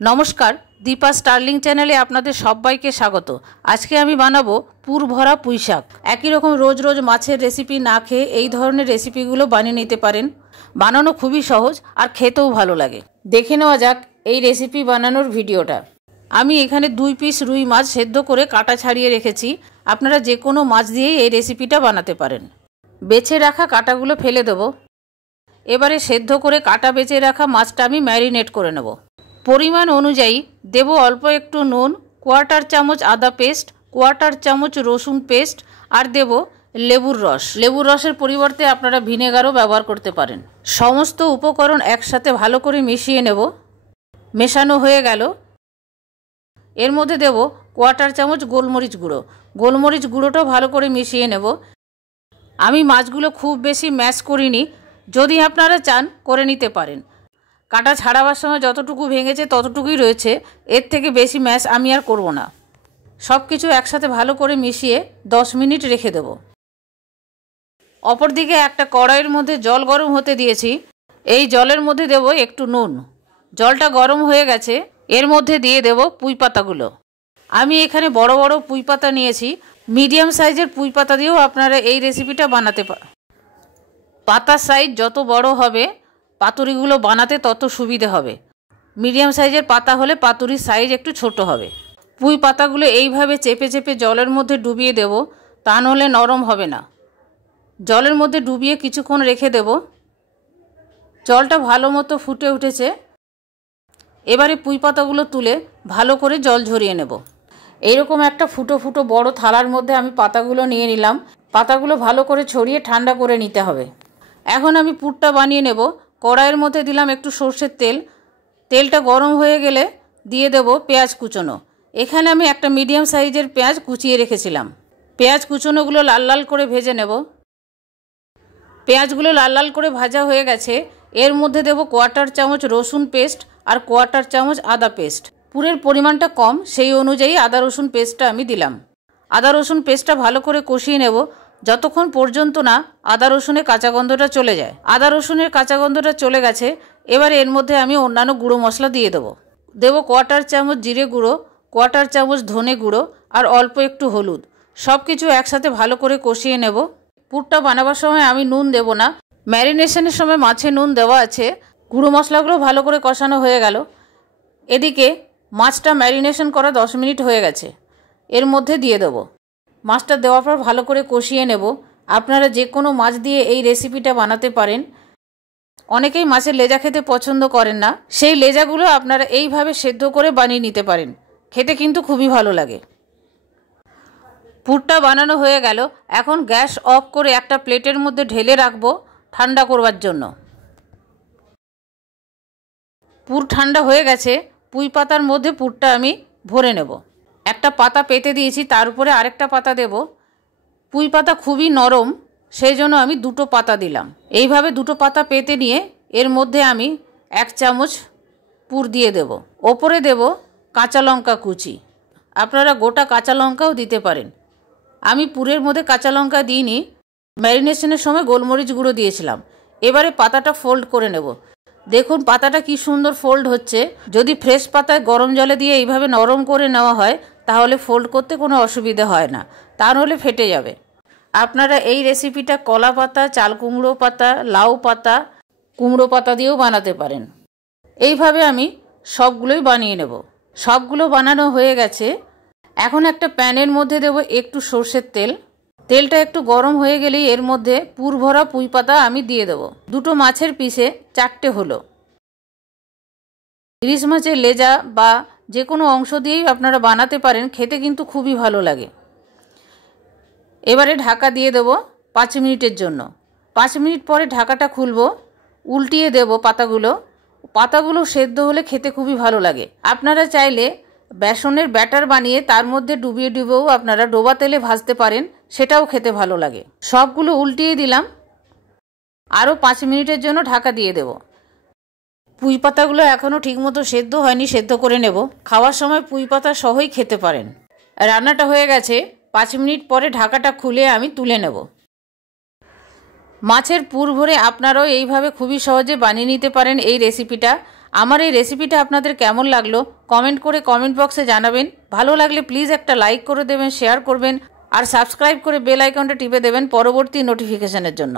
नमस्कार दीपा स्टार्लिंग चैनले आपनादेर सबाइके स्वागत। आज के आमी बानाबो पुर भरा पुई शाक। एकई रकम रोज रोज माछेर रेसिपि ना खेये एई धरनेर रेसिपिगुलो बानिये निते पारेन। बानानो खूबई सहज और खेतेও भालो लागे। देखे नेওয়া যাক এই রেসিপি বানানোর ভিডিওটা। আমি এখানে 2 পিস রুই মাছ সেদ্ধ করে কাটা ছাড়িয়ে রেখেছি। আপনারা যে কোনো মাছ দিয়েই এই রেসিপিটা বানাতে পারেন। বেছে রাখা কাটাগুলো ফেলে দেব। এবারে সেদ্ধ করে কাটা বেছে রাখা মাছটা আমি ম্যারিনেট করে নেব। পরিমাণ অনুযায়ী দেব অল্প একটু নুন, কোয়ার্টার চামচ আদা পেস্ট, কোয়ার্টার চামচ রসুন পেস্ট আর দেব লেবুর রস। লেবুর রসের পরিবর্তে আপনারা ভিনেগারও ব্যবহার করতে পারেন। সমস্ত উপকরণ একসাথে ভালো করে মিশিয়ে নেব। মেশানো হয়ে গেল। এর মধ্যে দেব কোয়ার্টার চামচ গোলমরিচ গুঁড়ো। গোলমরিচ গুঁড়োটাও ভালো করে মিশিয়ে নেব। আমি মাছগুলো খুব বেশি ম্যাশ করিনি, যদি আপনারা চান করে নিতে পারেন। কাটা ছাড়াবার সময় যতটুকু ভেঙেছে ততটুকুই রয়েছে, এর থেকে বেশি ম্যাশ আমি আর করব না। সব কিছু একসাথে ভালো করে মিশিয়ে 10 মিনিট রেখে দেব। অপরদিকে একটা কড়াইয়ের মধ্যে জল গরম হতে দিয়েছি। এই জলের মধ্যে দেব একটু নুন। জলটা গরম হয়ে গেছে, এর মধ্যে দিয়ে দেব পুঁই পাতাগুলো। আমি এখানে বড় বড় পুঁই পাতা নিয়েছি। মিডিয়াম সাইজের পুঁই পাতা দিয়েও আপনারা এই রেসিপিটা বানাতে পারেন। পাতার সাইজ যত বড় হবে পাতুরিগুলো বানাতে তত সুবিধে হবে। মিডিয়াম সাইজের পাতা হলে পাতুরির সাইজ একটু ছোট হবে। পুঁই পাতাগুলো এইভাবে চেপে চেপে জলের মধ্যে ডুবিয়ে দেব, তা নাহলে নরম হবে না। জলের মধ্যে ডুবিয়ে কিছুক্ষণ রেখে দেব। জলটা ভালো মতো ফুটে উঠেছে। এবারে পুঁই পাতাগুলো তুলে ভালো করে জল ঝরিয়ে নেব। এইরকম একটা ফুটো ফুটো বড় থালার মধ্যে আমি পাতাগুলো নিয়ে নিলাম। পাতাগুলো ভালো করে ছড়িয়ে ঠান্ডা করে নিতে হবে। এখন আমি পুরটা বানিয়ে নেব। কড়াইয়ের মধ্যে দিলাম একটু সরষের তেল। তেলটা গরম হয়ে গেলে দিয়ে দেব পেঁয়াজ কুচনো। এখানে আমি একটা মিডিয়াম সাইজের পেঁয়াজ কুচিয়ে রেখেছিলাম। পেঁয়াজ কুচনোগুলো লাল লাল করে ভেজে নেব। পেঁয়াজগুলো লাল লাল করে ভাজা হয়ে গেছে। এর মধ্যে দেব কোয়ার্টার চামচ রসুন পেস্ট আর কোয়ার্টার চামচ আদা পেস্ট। পুরের পরিমাণটা কম, সেই অনুযায়ী আদা রসুন পেস্টটা আমি দিলাম। আদা রসুন পেস্টটা ভালো করে কষিয়ে নেব যতক্ষণ পর্যন্ত না আদা রসুনের কাঁচা গন্ধটা চলে যায়। আদা রসুনের কাঁচা গন্ধটা চলে গেছে। এবারে এর মধ্যে আমি অন্যান্য গুঁড়ো মশলা দিয়ে দেব কোয়ার্টার চামচ জিরে গুঁড়ো, কোয়ার্টার চামচ ধনে গুঁড়ো আর অল্প একটু হলুদ। সব কিছু একসাথে ভালো করে কষিয়ে নেব। পুরটা বানাবার সময় আমি নুন দেব না, ম্যারিনেশনের সময় মাছে নুন দেওয়া আছে। গুঁড়ো মশলাগুলো ভালো করে কষানো হয়ে গেল। এদিকে মাছটা ম্যারিনেশন করা 10 মিনিট হয়ে গেছে। এর মধ্যে দিয়ে দেব। মাছটা দেওয়ার পর ভালো করে কষিয়ে নেব। আপনারা যে কোনো মাছ দিয়ে এই রেসিপিটা বানাতে পারেন। অনেকেই মাছের লেজা খেতে পছন্দ করেন না, সেই লেজাগুলো আপনারা এইভাবে সেদ্ধ করে বানিয়ে নিতে পারেন। খেতে কিন্তু খুবই ভালো লাগে। পুরটা বানানো হয়ে গেল। এখন গ্যাস অফ করে একটা প্লেটের মধ্যে ঢেলে রাখবো ঠান্ডা করবার জন্য। পুর ঠান্ডা হয়ে গেছে। পুঁই পাতার মধ্যে পুরটা আমি ভরে নেব। একটা পাতা পেতে দিয়েছি, তার উপরে আরেকটা পাতা দেব। পুঁই পাতা খুবই নরম, সেই জন্য আমি 2টো পাতা দিলাম। এইভাবে 2টো পাতা পেতে নিয়ে এর মধ্যে আমি 1 চামচ পুর দিয়ে দেব। ওপরে দেব কাঁচা লঙ্কা কুচি। আপনারা গোটা কাঁচা লঙ্কাও দিতে পারেন। আমি পুরের মধ্যে কাঁচা লঙ্কা দিইনি, ম্যারিনেশনের সময় গোলমরিচ গুঁড়ো দিয়েছিলাম। এবারে পাতাটা ফোল্ড করে নেব। দেখুন পাতাটা কি সুন্দর ফোল্ড হচ্ছে। যদি ফ্রেশ পাতায় গরম জলে দিয়ে এইভাবে নরম করে নেওয়া হয় তাহলে ফোল্ড করতে কোনো অসুবিধা হয় না, তা নাহলে ফেটে যাবে। আপনারা এই রেসিপিটা কলা পাতা, চাল কুমড়ো পাতা, লাউ পাতা, কুমড়ো পাতা দিয়েও বানাতে পারেন। এইভাবে আমি সবগুলোই বানিয়ে নেব। সবগুলো বানানো হয়ে গেছে। এখন একটা প্যানের মধ্যে দেব একটু সরষের তেল। তেলটা একটু গরম হয়ে গেলেই এর মধ্যে পুর ভরা পুঁই পাতা আমি দিয়ে দেব। 2টো মাছের পিসে 4টে হলো। ইলিশ মাছের লেজা বা যে কোনো অংশ দিয়েই আপনারা বানাতে পারেন, খেতে কিন্তু খুবই ভালো লাগে। এবারে ঢাকা দিয়ে দেব 5 মিনিটের জন্য। 5 মিনিট পরে ঢাকাটা খুলব, উল্টিয়ে দেব পাতাগুলো। পাতাগুলো সেদ্ধ হলে খেতে খুবই ভালো লাগে। আপনারা চাইলে বেসনের ব্যাটার বানিয়ে তার মধ্যে ডুবিয়ে ডুবিয়েও আপনারা ডোবা তেলে ভাজতে পারেন, সেটাও খেতে ভালো লাগে। সবগুলো উল্টিয়ে দিলাম। আরও 5 মিনিটের জন্য ঢাকা দিয়ে দেব। পুঁই পাতাগুলো এখনও ঠিকমতো সেদ্ধ হয়নি, সেদ্ধ করে নেব। খাওয়ার সময় পুঁই পাতা সহই খেতে পারেন। রান্নাটা হয়ে গেছে। 5 মিনিট পরে ঢাকাটা খুলে আমি তুলে নেব। মাছের পুর ভরে আপনারাও এইভাবে খুবই সহজে বানিয়ে নিতে পারেন এই রেসিপিটা। আমার এই রেসিপিটা আপনাদের কেমন লাগলো কমেন্ট করে কমেন্ট বক্সে জানাবেন। ভালো লাগলে প্লিজ একটা লাইক করে দেবেন, শেয়ার করবেন আর সাবস্ক্রাইব করে বেল আইকনটা টিপে দেবেন পরবর্তী নোটিফিকেশনের জন্য।